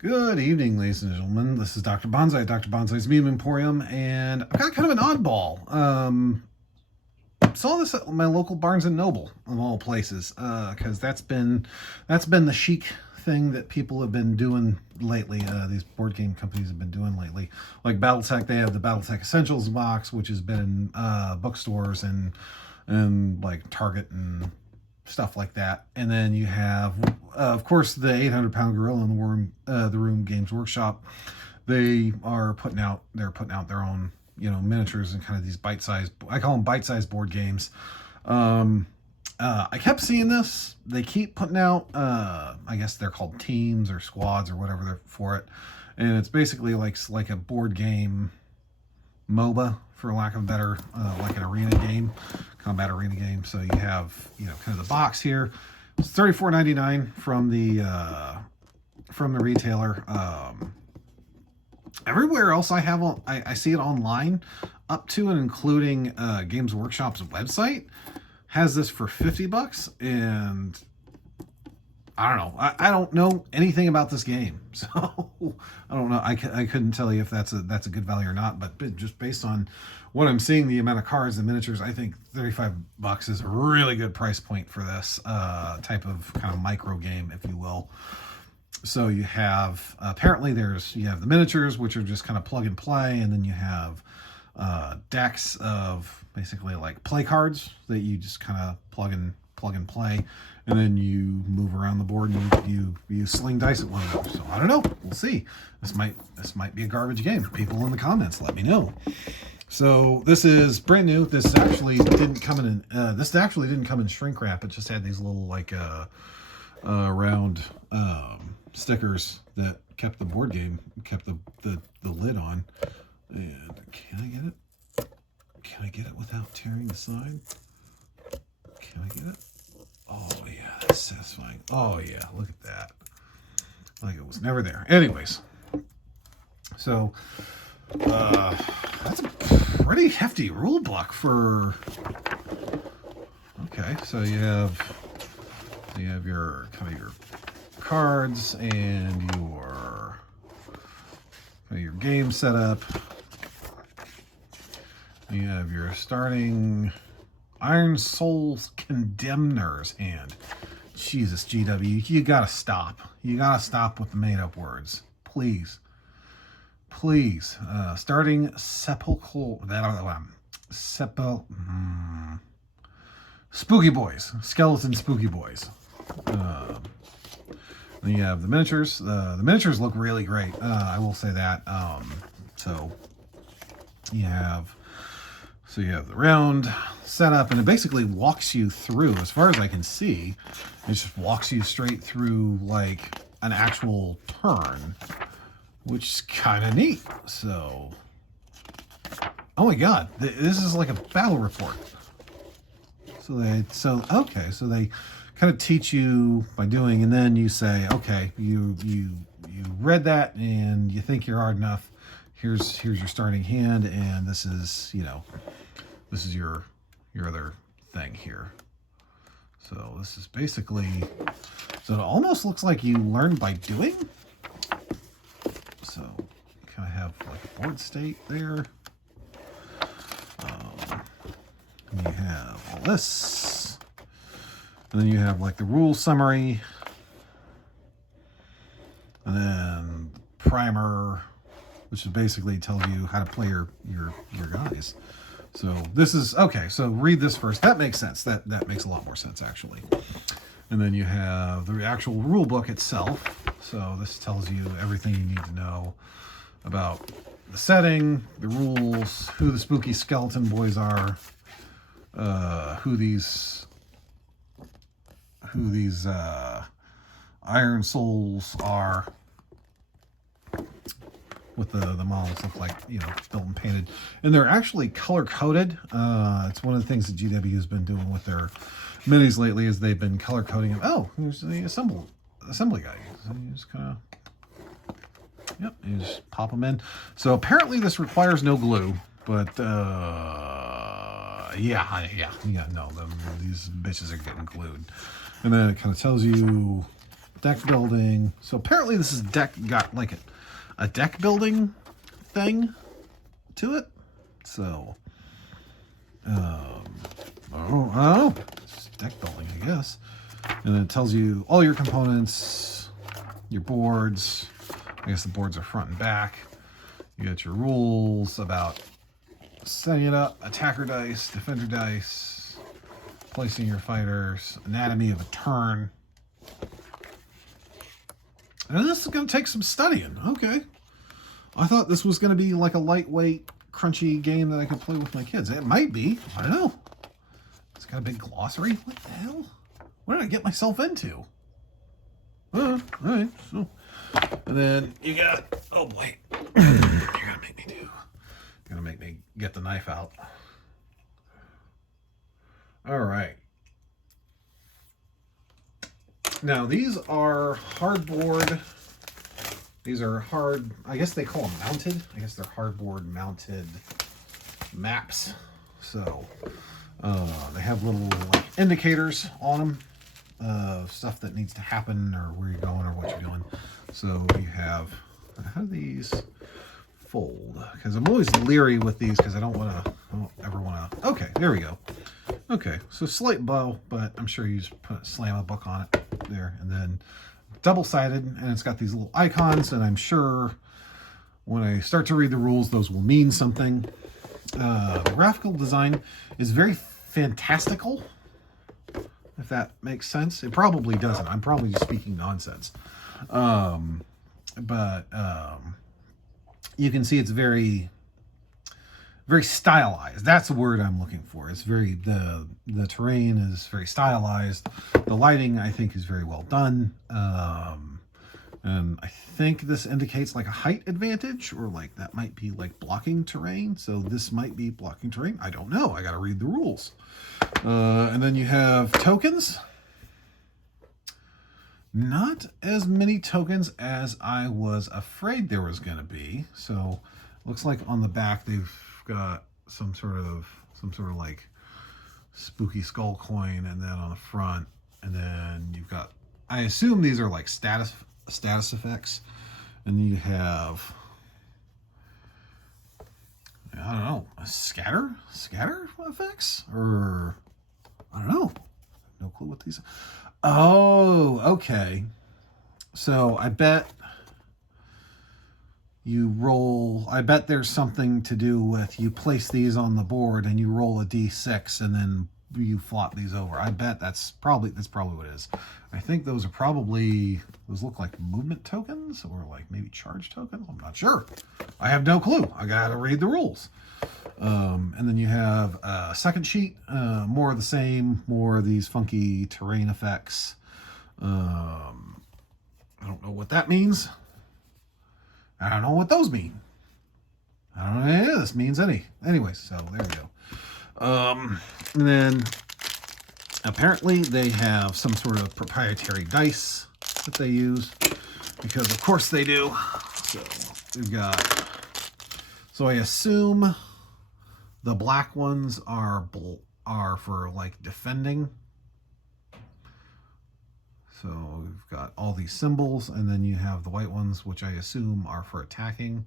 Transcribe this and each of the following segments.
Good evening, ladies and gentlemen. This is Dr. Bonsai, Dr. Bonsai's Meme Emporium, and I've got kind of an oddball. Saw this at my local Barnes and Noble, of all places, because that's been the chic thing that people have been doing lately. These board game companies have been doing lately. Like BattleTech, they have the BattleTech Essentials box, which has been in bookstores and like Target and stuff like that. And then you have, of course, the 800-pound gorilla in the room Games Workshop. They're putting out their own, miniatures and kind of these bite-sized. I call them bite-sized board games. I kept seeing this. They keep putting out. I guess they're called teams or squads or whatever they're for it, and it's basically like a board game MOBA, for lack of a better, like an arena game, combat arena game. So you have, kind of the box here. It's $34.99 from the retailer. Everywhere else I see it online, up to and including Games Workshop's website, has this for $50, and I don't know. I don't know anything about this game, so I don't know. I couldn't tell you if that's a good value or not. But just based on what I'm seeing, the amount of cards and miniatures, I think $35 is a really good price point for this type of kind of micro game, if you will. So you have apparently you have the miniatures, which are just kind of plug and play, and then you have decks of basically like play cards that you just kind of plug and play, and then you move around the board and you sling dice at one another. So I don't know. We'll see. This might be a garbage game. People in the comments, let me know. So this is brand new. This actually didn't come in shrink wrap. It just had these little like round stickers that kept the board game, kept the lid on. And can I get it? Can I get it without tearing the side? Can I get it? Oh yeah, that's satisfying. Oh yeah, look at that. Like it was never there. Anyways, so that's a pretty hefty rule book for. Okay, so you have your kind of your cards and your game setup. You have your starting Iron Souls Condemner's hand. Jesus, GW, you gotta stop. You gotta stop with the made-up words, please. Please. Starting Spooky Boys, Skeleton Spooky Boys. Then you have the miniatures. The miniatures look really great. I will say that. So you have the round setup, and it basically walks you through, as far as I can see, it just walks you straight through like an actual turn, which is kind of neat. So, oh my God, this is like a battle report. So they kind of teach you by doing, and then you say, okay, you read that and you think you're hard enough. Here's your starting hand, and this is your other thing here. So this is basically, so it almost looks like you learn by doing. So you kind of have like a board state there. And you have all this, and then you have like the rule summary, and then primer, which is basically tells you how to play your guys. So this is okay. So read this first. That makes sense. That makes a lot more sense actually. And then you have the actual rule book itself. So this tells you everything you need to know about the setting, the rules, who the spooky skeleton boys are, who these Iron Souls are. What the models look like, built and painted, and they're actually color coded. It's one of the things that GW has been doing with their minis lately, is they've been color coding them. Oh, here's the assembly guy. So you just kind of, yep, you just pop them in. So apparently this requires no glue, but yeah, no, these bitches are getting glued. And then it kind of tells you deck building. So apparently this is got like a deck building thing to it. So, oh, it's deck building, I guess. And then it tells you all your components, your boards. I guess the boards are front and back. You got your rules about setting it up, attacker dice, defender dice, placing your fighters, anatomy of a turn. And this is going to take some studying. Okay. I thought this was going to be like a lightweight, crunchy game that I could play with my kids. It might be. I don't know. It's got a big glossary. What the hell? What did I get myself into? All right. So, and then you got, oh boy. You're going to make me do. You're going to make me get the knife out. All right. Now, these are hardboard. These are hard, I guess they call them mounted. I guess they're hardboard mounted maps. So, they have little like indicators on them of stuff that needs to happen or where you're going or what you're doing. So you have, how do these fold? Because I'm always leery with these because I don't ever want to, okay, there we go. Okay, so slight bow, but I'm sure you just slam a book on it there. And then double-sided, and it's got these little icons, and I'm sure when I start to read the rules, those will mean something. The graphical design is very fantastical, if that makes sense. It probably doesn't. I'm probably just speaking nonsense. But you can see it's very, very stylized. That's the word I'm looking for. It's very, the terrain is very stylized. The lighting, I think, is very well done. And I think this indicates like a height advantage, or like that might be like blocking terrain. So this might be blocking terrain. I don't know. I got to read the rules. And then you have tokens. Not as many tokens as I was afraid there was going to be. So looks like on the back they've got some sort of like spooky skull coin, and then on the front, and then you've got, I assume these are like status effects, and you have, I don't know, a scatter effects, or I don't know, no clue what these are. Oh, okay. So I bet you roll, I bet there's something to do with you place these on the board and you roll a d6 and then you flop these over. I bet that's probably what it is. I think those are probably, those look like movement tokens or like maybe charge tokens. I'm not sure. I have no clue. I gotta read the rules. And then you have a second sheet, more of the same, more of these funky terrain effects. I don't know what that means. I don't know what those mean. I don't know what any of this means anyway, so there we go. And then apparently they have some sort of proprietary dice that they use, because of course they do. So we've got, so I assume the black ones are for like defending. So we've got all these symbols, and then you have the white ones, which I assume are for attacking.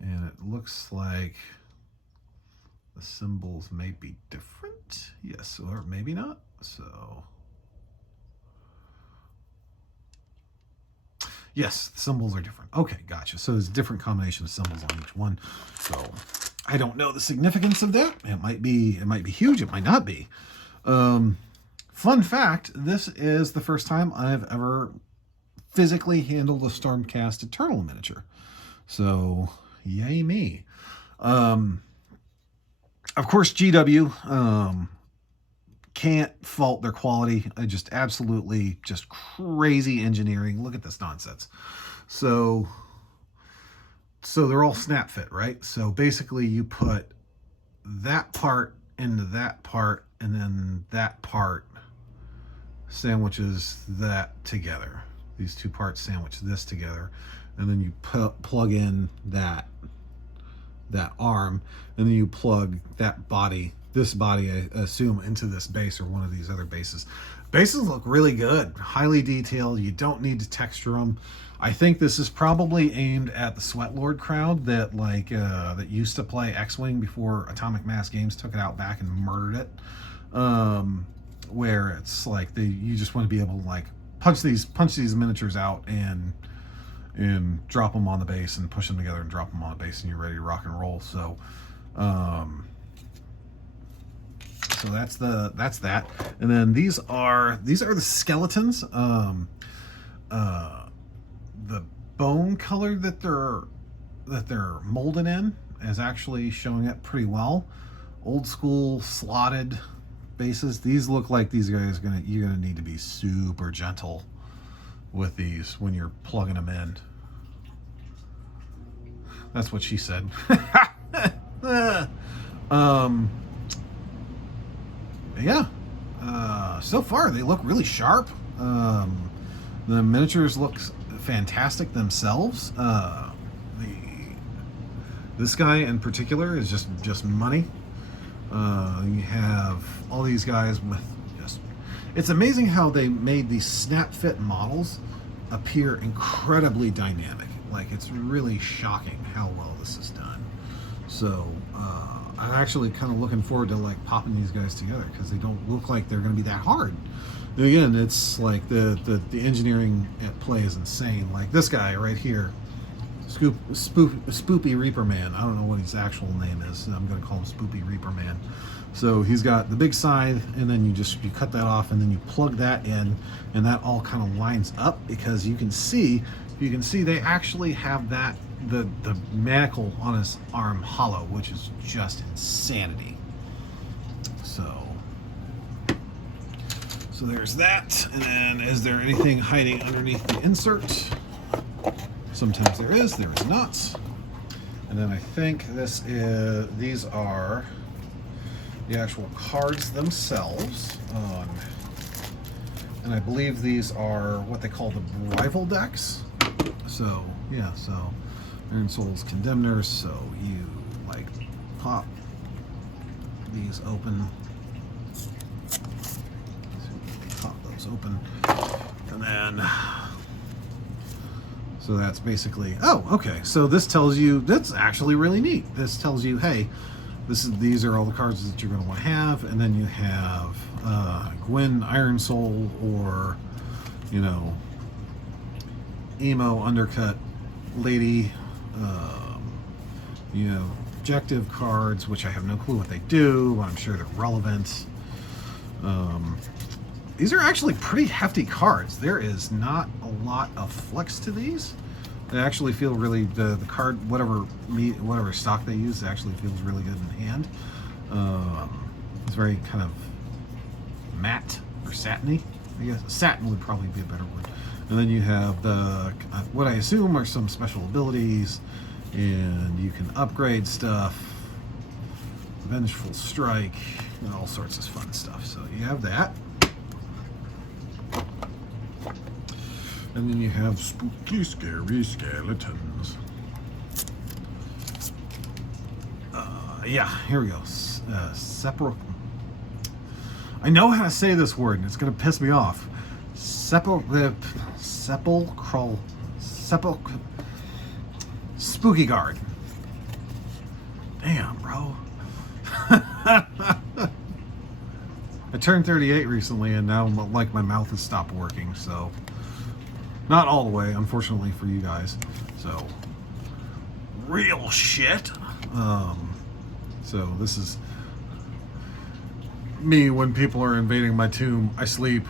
And it looks like the symbols may be different. Yes, or maybe not. So yes, the symbols are different. Okay, gotcha. So there's a different combination of symbols on each one. So I don't know the significance of that. It might be huge. It might not be. Fun fact, this is the first time I've ever physically handled a Stormcast Eternal miniature. So, yay me. Of course, GW, can't fault their quality. I just absolutely just crazy engineering. Look at this nonsense. So they're all snap fit, right? So basically you put that part into that part, and then that part sandwiches that together. These two parts sandwich this together, and then you plug in that arm, and then you plug that body this body, I assume, into this base or one of these other bases. Bases look really good, highly detailed. You don't need to texture them. I think this is probably aimed at the Sweatlord crowd that that used to play X-Wing before Atomic Mass Games took it out back and murdered it. Where it's like you just want to be able to like punch these miniatures out and drop them on the base and push them together and drop them on the base, and you're ready to rock and roll. So so that's that. And then these are the skeletons. The bone color that they're molded in is actually showing up pretty well. Old school slotted bases. These look like these guys you're gonna need to be super gentle with these when you're plugging them in. That's what she said. Yeah. So far they look really sharp. The miniatures look fantastic themselves. This guy in particular is just money. You have all these guys with just... It's amazing how they made these snap fit models appear incredibly dynamic. Like, it's really shocking how well this is done. So I'm actually kind of looking forward to like popping these guys together, because they don't look like they're going to be that hard. And again, it's like the engineering at play is insane. Like this guy right here, Spoopy Reaper Man. I don't know what his actual name is. I'm going to call him Spoopy Reaper Man. So he's got the big side, and then you cut that off, and then you plug that in, and that all kind of lines up, because you can see they actually have that the manacle on his arm hollow, which is just insanity. So there's that. And then, is there anything hiding underneath the insert? Sometimes there is not. And then I think these are the actual cards themselves. And I believe these are what they call the rival decks. So yeah, so Iron Souls Condemners. So you like pop these open. Pop those open, and then so that's basically... Oh, okay. So this tells you, that's actually really neat. This tells you, hey, these are all the cards that you're going to want to have, and then you have Gwyn Iron Soul, or Emo Undercut Lady, objective cards, which I have no clue what they do, but I'm sure they're relevant. These are actually pretty hefty cards. There is not a lot of flex to these. They actually feel really, the card, whatever stock they use, actually feels really good in hand. It's very kind of matte or satiny. I guess satin would probably be a better word. And then you have the what I assume are some special abilities, and you can upgrade stuff. Vengeful Strike, and all sorts of fun stuff. So you have that. And then you have spooky, scary skeletons. Yeah, here we go. I know how to say this word, and it's going to piss me off. Spooky Guard. Damn, bro. I turned 38 recently, and now like my mouth has stopped working, so... Not all the way, unfortunately for you guys. So, real shit. So this is me when people are invading my tomb. I sleep.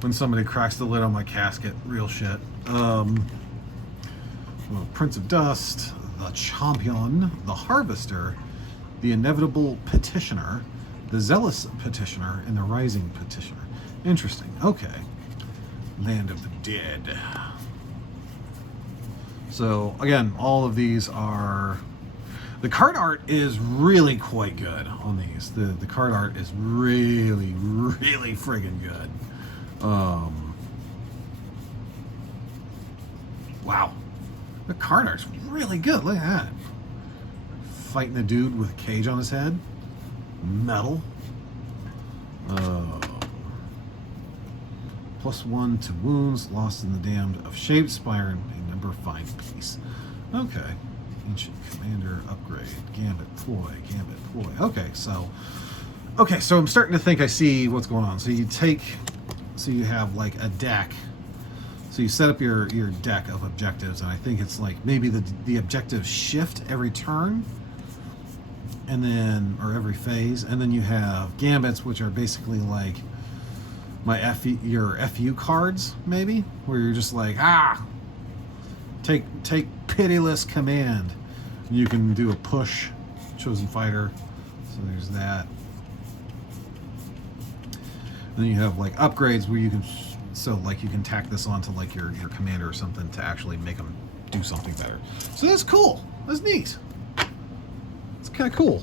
When somebody cracks the lid on my casket, real shit. Well, Prince of Dust, the Champion, the Harvester, the Inevitable Petitioner, the Zealous Petitioner, and the Rising Petitioner. Interesting. Okay. Land of the Dead. So again, all of these are... The card art is really quite good on these. The card art is really, really friggin' good. Wow. The card art's really good. Look at that. fighting a dude with a cage on his head. Metal. +1 to wounds, lost in the damned of Shapespire, a number find peace. Okay. Ancient Commander upgrade. Gambit ploy. Gambit ploy. Okay, so I'm starting to think I see what's going on. So you have like a deck. So you set up your deck of objectives, and I think it's like maybe the objectives shift every turn, and then or every phase, and then you have gambits, which are basically like your FU cards, maybe, where you're just like take pitiless command. You can do a push, chosen fighter. So there's that. And then you have like upgrades where you can. So like you can tack this onto like your commander or something to actually make them do something better. So that's cool. That's neat. It's kind of cool.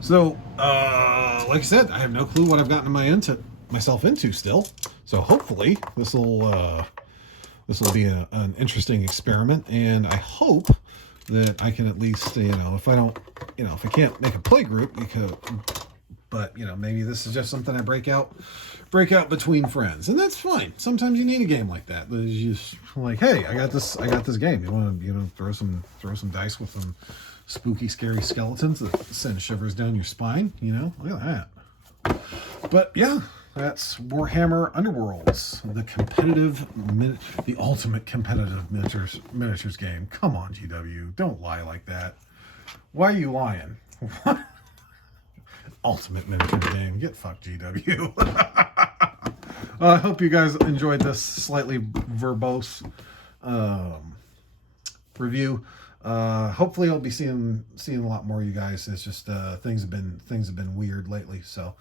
So like I said, I have no clue what I've gotten myself into still. So hopefully this will be an interesting experiment, and I hope that I can at least if I can't make a play group but maybe this is just something I break out between friends, and that's fine. Sometimes you need a game like that. You just like, hey, I got this game. You want to throw some dice with some spooky, scary skeletons that send shivers down your spine. Look at that. But yeah, that's Warhammer Underworlds, the ultimate competitive miniatures game. Come on, GW, don't lie like that. Why are you lying? What? Ultimate miniature game. Get fucked, GW. I hope you guys enjoyed this slightly verbose review. Hopefully I'll be seeing a lot more of you guys. It's just things have been weird lately. So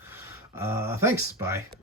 thanks. Bye.